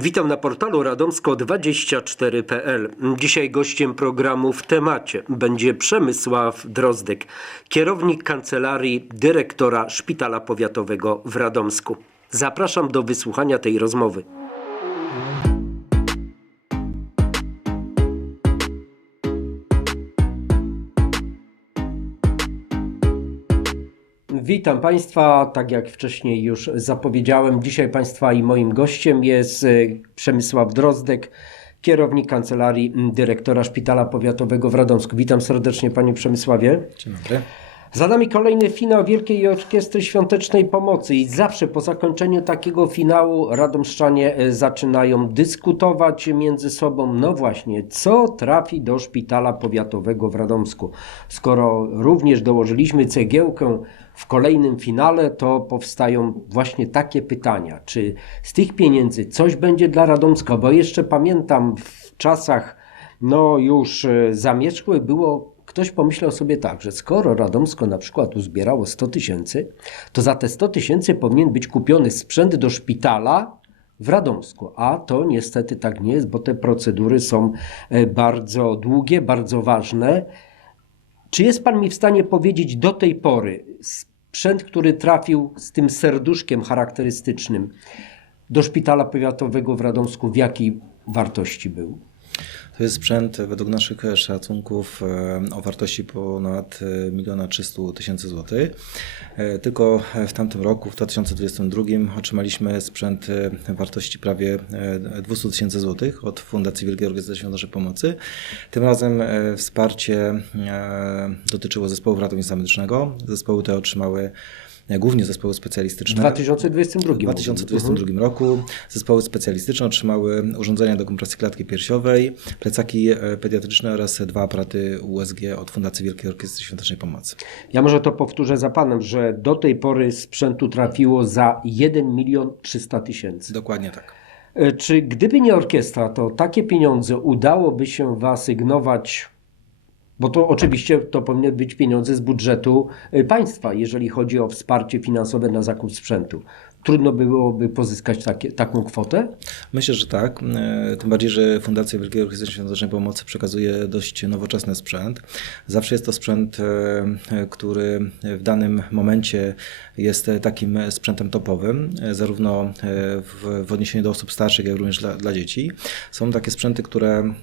Witam na portalu radomsko24.pl. Dzisiaj gościem programu w temacie będzie Przemysław Drozdek, kierownik kancelarii dyrektora Szpitala Powiatowego w Radomsku. Zapraszam do wysłuchania tej rozmowy. Witam Państwa. Tak jak wcześniej już zapowiedziałem, dzisiaj Państwa i moim gościem jest y, Przemysław Drozdek, kierownik kancelarii dyrektora Szpitala Powiatowego w Radomsku. Witam serdecznie Panie Przemysławie. Dzień dobry. Za nami kolejny finał Wielkiej Orkiestry Świątecznej Pomocy i zawsze po zakończeniu takiego finału radomszczanie e, zaczynają dyskutować między sobą, no właśnie, co trafi do Szpitala Powiatowego w Radomsku. Skoro również dołożyliśmy cegiełkę w kolejnym finale, to powstają właśnie takie pytania, czy z tych pieniędzy coś będzie dla Radomska, bo jeszcze pamiętam w czasach no już e, zamierzchłych było Ktoś pomyślał sobie tak, że skoro Radomsko na przykład uzbierało 100 tysięcy, to za te 100 tysięcy powinien być kupiony sprzęt do szpitala w Radomsku. A to niestety tak nie jest, bo te procedury są e, bardzo długie, bardzo ważne. Czy jest Pan mi w stanie powiedzieć do tej pory, sprzęt, który trafił z tym serduszkiem charakterystycznym do szpitala powiatowego w Radomsku, w jakiej wartości był? To jest sprzęt według naszych szacunków e, o wartości ponad 1 300 tysięcy złotych. E, Tylko w tamtym roku, w 2022, otrzymaliśmy sprzęt e, wartości prawie 200 tysięcy złotych od Fundacji Wielkiej Organizacji Świątecznej Pomocy. Tym razem wsparcie dotyczyło zespołu ratownictwa medycznego. Zespoły te otrzymały głównie zespoły specjalistyczne. W 2022. W 2022 roku zespoły specjalistyczne otrzymały urządzenia do kompresji klatki piersiowej, plecaki e, pediatryczne oraz dwa aparaty USG od Fundacji Wielkiej Orkiestry Świątecznej Pomocy. Ja może to powtórzę za panem, że do tej pory sprzętu trafiło za 1 milion 300 tysięcy. Dokładnie tak. E, Czy gdyby nie orkiestra, to takie pieniądze udałoby się wyasygnować bo to oczywiście to powinny być pieniądze z budżetu y, państwa, jeżeli chodzi o wsparcie finansowe na zakup sprzętu. Trudno byłoby pozyskać takie, taką kwotę? Myślę, że tak. E, Tym bardziej, że Fundacja Wielkiej Orkiestry Świątecznej Pomocy przekazuje dość nowoczesny sprzęt. Zawsze jest to sprzęt, e, który w danym momencie jest takim sprzętem topowym, e, zarówno w, w odniesieniu do osób starszych, jak również dla, dla dzieci. Są takie sprzęty, które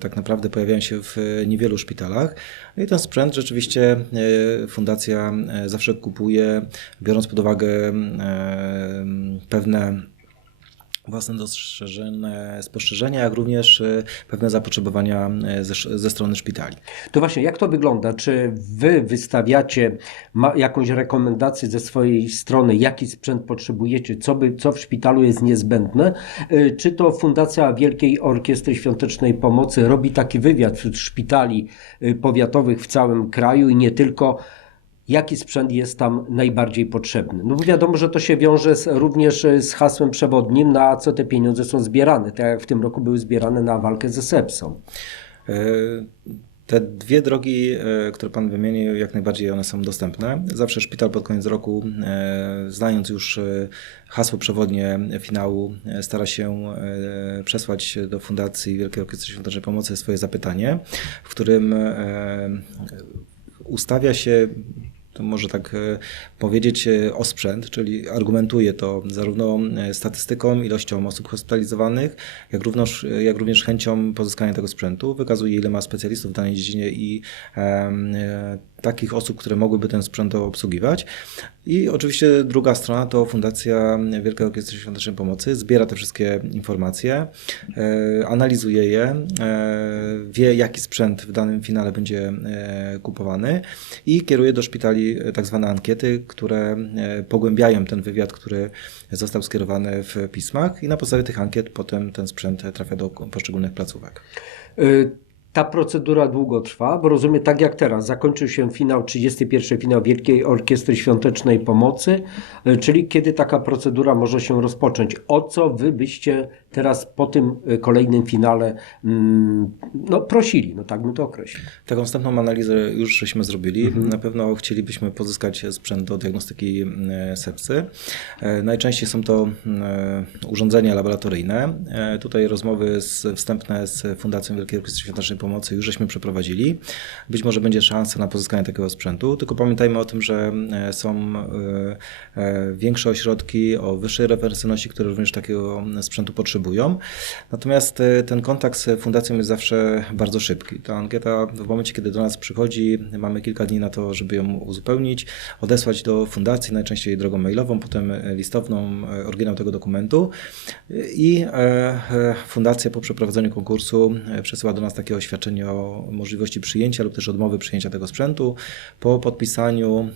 tak naprawdę pojawiają się w niewielu szpitalach. I ten sprzęt rzeczywiście Fundacja zawsze kupuje, biorąc pod uwagę pewne własne dostrzeżone spostrzeżenia, jak również e, pewne zapotrzebowania e, ze, ze strony szpitali. To właśnie, jak to wygląda? Czy wy wystawiacie jakąś rekomendację ze swojej strony, jaki sprzęt potrzebujecie, co, by, co w szpitalu jest niezbędne? E, czy to Fundacja Wielkiej Orkiestry Świątecznej Pomocy robi taki wywiad wśród szpitali powiatowych w całym kraju i nie tylko? Jaki sprzęt jest tam najbardziej potrzebny. No wiadomo, że to się wiąże z, również z hasłem przewodnim, na co te pieniądze są zbierane, tak jak w tym roku były zbierane na walkę ze sepsą. Te dwie drogi, które Pan wymienił, jak najbardziej one są dostępne. Zawsze szpital pod koniec roku, znając już hasło przewodnie finału, stara się przesłać do Fundacji Wielkiej Orkiestry Świątecznej Pomocy swoje zapytanie, w którym ustawia się to może tak e, powiedzieć, e, o sprzęt, czyli argumentuje to zarówno e, statystyką, ilością osób hospitalizowanych, jak również, jak również chęcią pozyskania tego sprzętu. Wykazuje, ile ma specjalistów w danej dziedzinie i takich osób, które mogłyby ten sprzęt obsługiwać. I oczywiście druga strona to Fundacja Wielkiej Orkiestry Świątecznej Pomocy zbiera te wszystkie informacje, e, analizuje je, e, wie jaki sprzęt w danym finale będzie e, kupowany i kieruje do szpitali tak zwane ankiety, które pogłębiają ten wywiad, który został skierowany w pismach i na podstawie tych ankiet potem ten sprzęt trafia do poszczególnych placówek. Ta procedura długo trwa, bo rozumiem, tak jak teraz, zakończył się finał, 31 finał Wielkiej Orkiestry Świątecznej Pomocy, czyli kiedy taka procedura może się rozpocząć? O co wy byście teraz po tym y, kolejnym finale mm, no, prosili, no tak bym to określił. Taką wstępną analizę już żeśmy zrobili. Na pewno chcielibyśmy pozyskać sprzęt do diagnostyki e, sepsy. E, Najczęściej są to e, urządzenia laboratoryjne. Tutaj rozmowy z, wstępne z Fundacją Wielkiej Orkiestry Świątecznej Pomocy już żeśmy przeprowadzili. Być może będzie szansa na pozyskanie takiego sprzętu, tylko pamiętajmy o tym, że są większe ośrodki o wyższej referencyjności, które również takiego sprzętu potrzebują. Natomiast e, ten kontakt z fundacją jest zawsze bardzo szybki. Ta ankieta w momencie, kiedy do nas przychodzi, mamy kilka dni na to, żeby ją uzupełnić, odesłać do fundacji, najczęściej drogą mailową, potem e, listowną, e, oryginał tego dokumentu i fundacja po przeprowadzeniu konkursu przesyła do nas takie oświadczenie o możliwości przyjęcia lub też odmowy przyjęcia tego sprzętu. Po podpisaniu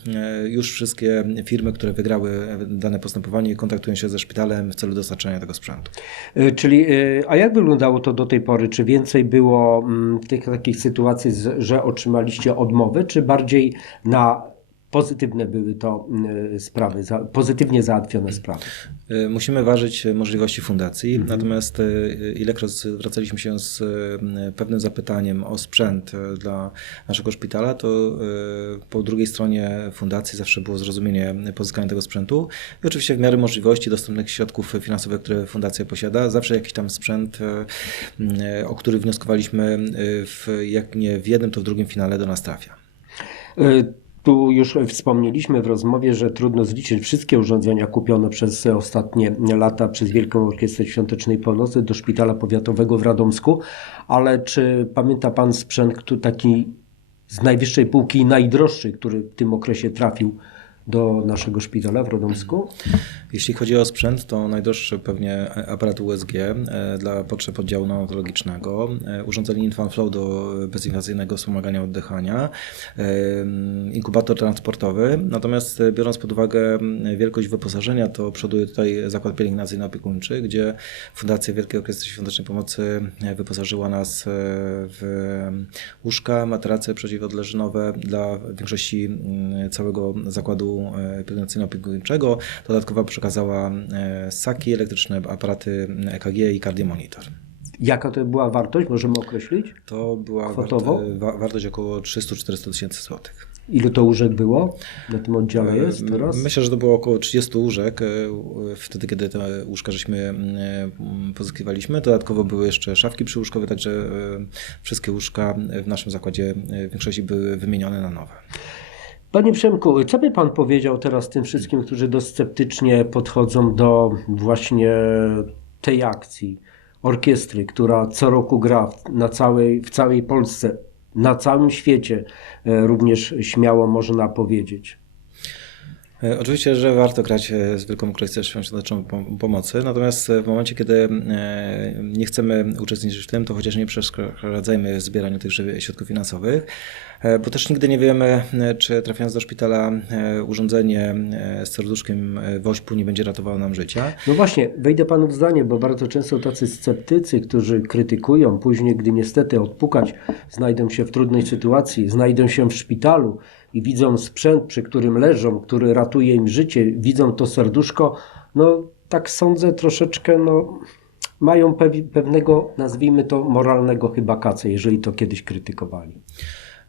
już wszystkie firmy, które wygrały dane postępowanie kontaktują się ze szpitalem w celu dostarczenia tego sprzętu. Y, Czyli, y, a jak wyglądało to do tej pory? Czy więcej było mm, tych takich sytuacji, że otrzymaliście odmowę, czy bardziej na pozytywne były to y, sprawy, za, pozytywnie załatwione sprawy? Y, Musimy ważyć możliwości fundacji, natomiast y, ilekroć zwracaliśmy się z pewnym zapytaniem o sprzęt dla naszego szpitala, to po drugiej stronie fundacji zawsze było zrozumienie pozyskania tego sprzętu i oczywiście w miarę możliwości dostępnych środków finansowych, które fundacja posiada, zawsze jakiś tam sprzęt, o który wnioskowaliśmy w, jak nie w jednym, to w drugim finale do nas trafia. Y, Tu już wspomnieliśmy w rozmowie, że trudno zliczyć wszystkie urządzenia kupione przez ostatnie lata przez Wielką Orkiestrę Świątecznej Pomocy do Szpitala Powiatowego w Radomsku, ale czy pamięta Pan sprzęt który taki z najwyższej półki i najdroższy, który w tym okresie trafił do naszego szpitala w Radomsku? Jeśli chodzi o sprzęt, to najdroższy pewnie aparat USG e, dla potrzeb oddziału neonatologicznego, e, urządzenie InfanFlow do bezinwazyjnego wspomagania oddychania, e, inkubator transportowy. Natomiast biorąc pod uwagę wielkość wyposażenia, to przoduje tutaj zakład pielęgnacyjno-opiekuńczy, gdzie Fundacja Wielkiej Orkiestry Świątecznej Pomocy wyposażyła nas w łóżka, materace przeciwodleżynowe dla większości całego zakładu e, pielęgnacyjno-opiekuńczego. Dodatkowo przekazała e, ssaki elektryczne, aparaty EKG i kardiomonitor. Jaka to była wartość, możemy określić? To była Kwotowo? wart, wa, wartość około 300-400 tysięcy złotych. Ile to łóżek było na tym oddziale jest teraz? Myślę, że to było około 30 łóżek e, wtedy, kiedy te łóżka żeśmy e, pozyskiwaliśmy. Dodatkowo były jeszcze szafki przyłóżkowe, także e, wszystkie łóżka w naszym zakładzie e, w większości były wymienione na nowe. Panie Przemku, co by Pan powiedział teraz tym wszystkim, którzy dość sceptycznie podchodzą do właśnie tej akcji orkiestry, która co roku gra na całej, w całej Polsce, na całym świecie, e, również śmiało można powiedzieć. E, Oczywiście, że warto grać e, z Wielką Orkiestrą Świąteczną Pom- Pomocy, natomiast w momencie, kiedy nie chcemy uczestniczyć w tym, to chociaż nie przeszkadzajmy w zbieraniu tych środków finansowych, bo też nigdy nie wiemy, e, czy trafiając do szpitala e, urządzenie e, z serduszkiem e, wośpu nie będzie ratowało nam życia. No właśnie, wejdę Panu w zdanie, bo bardzo często tacy sceptycy, którzy krytykują, później, gdy niestety odpukać, znajdą się w trudnej sytuacji, znajdą się w szpitalu i widzą sprzęt, przy którym leżą, który ratuje im życie, widzą to serduszko, no tak sądzę troszeczkę, no mają pewnego, nazwijmy to, moralnego chyba kacę, jeżeli to kiedyś krytykowali.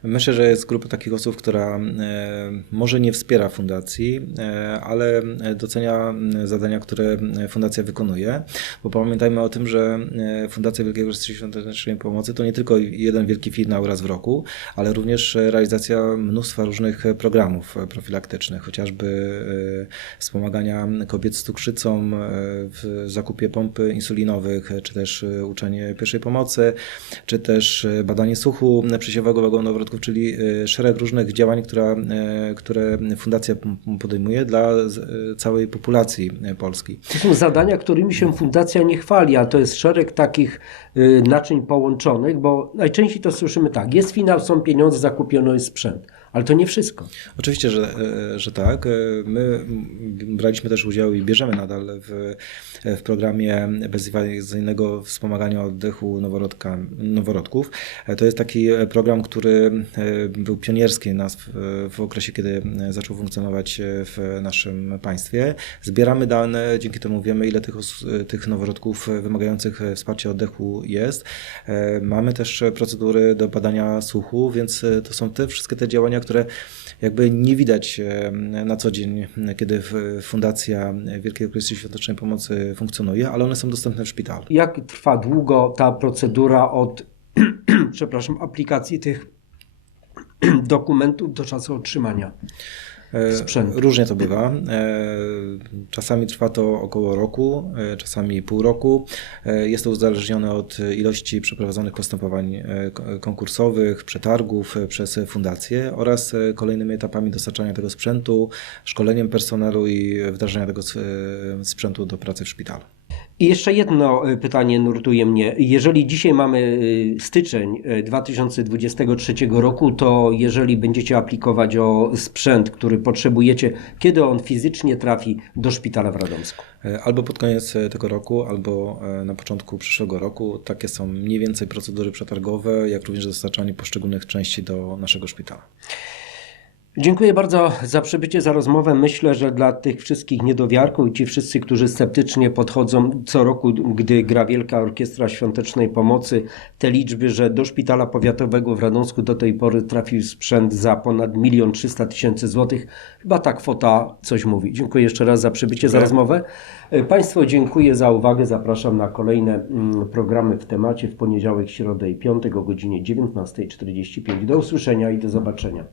Myślę, że jest grupa takich osób, która e, może nie wspiera fundacji, e, ale docenia zadania, które fundacja wykonuje. Bo pamiętajmy o tym, że e, Fundacja Orkiestry Świątecznej Pomocy to nie tylko jeden wielki finał raz w roku, ale również realizacja mnóstwa różnych programów profilaktycznych, chociażby e, wspomagania kobiet z cukrzycą e, w zakupie pompy insulinowych, czy też e, uczenie pierwszej pomocy, czy też e, badanie słuchu przesiowego wagonowrotków, czyli e, szereg różnych działań, która, e, które fundacja podejmuje dla e, całej populacji polskiej. To są zadania, którymi się fundacja nie chwali, a to jest szereg takich naczyń połączonych, bo najczęściej to słyszymy tak, jest finał, są pieniądze, zakupiono jest sprzęt. Ale to nie wszystko. Oczywiście, że, e, że tak. E, My braliśmy też udział i bierzemy nadal w, w programie bezinwazyjnego wspomagania oddechu noworodka, noworodków. E, To jest taki program, który był pionierski nas w, w okresie, kiedy zaczął funkcjonować w naszym państwie. Zbieramy dane, dzięki temu wiemy, ile tych, tych noworodków wymagających wsparcia oddechu jest. Mamy też procedury do badania słuchu, więc to są te wszystkie te działania, które jakby nie widać e, na co dzień, kiedy Fundacja Wielkiej Okresy Świątecznej Pomocy funkcjonuje, ale one są dostępne w szpitalu. Jak trwa długo ta procedura od, przepraszam, aplikacji tych dokumentów do czasu otrzymania? E, Sprzętu. Różnie to bywa. E, Czasami trwa to około roku, e, czasami pół roku. Jest to uzależnione od ilości przeprowadzonych postępowań konkursowych, przetargów przez fundację oraz kolejnymi etapami dostarczania tego sprzętu, szkoleniem personelu i wdrażania tego sprzętu do pracy w szpitalu. I jeszcze jedno y, pytanie nurtuje mnie. Jeżeli dzisiaj mamy y, styczeń y, 2023 roku, to jeżeli będziecie aplikować o sprzęt, który potrzebujecie, kiedy on fizycznie trafi do szpitala w Radomsku? E, Albo pod koniec e, tego roku, albo e, na początku przyszłego roku. Takie są mniej więcej procedury przetargowe, jak również dostarczanie poszczególnych części do naszego szpitala. Dziękuję bardzo za przybycie, za rozmowę. Myślę, że dla tych wszystkich niedowiarków i ci wszyscy, którzy sceptycznie podchodzą co roku, gdy gra Wielka Orkiestra Świątecznej Pomocy, te liczby, że do szpitala powiatowego w Radomsku do tej pory trafił sprzęt za ponad 1 300 tysięcy złotych, chyba ta kwota coś mówi. Dziękuję jeszcze raz za przybycie, za Dziękuję. rozmowę. Państwu dziękuję za uwagę. Zapraszam na kolejne mm, programy w temacie w poniedziałek, środę i piątek o godzinie 19.45. Do usłyszenia i do zobaczenia.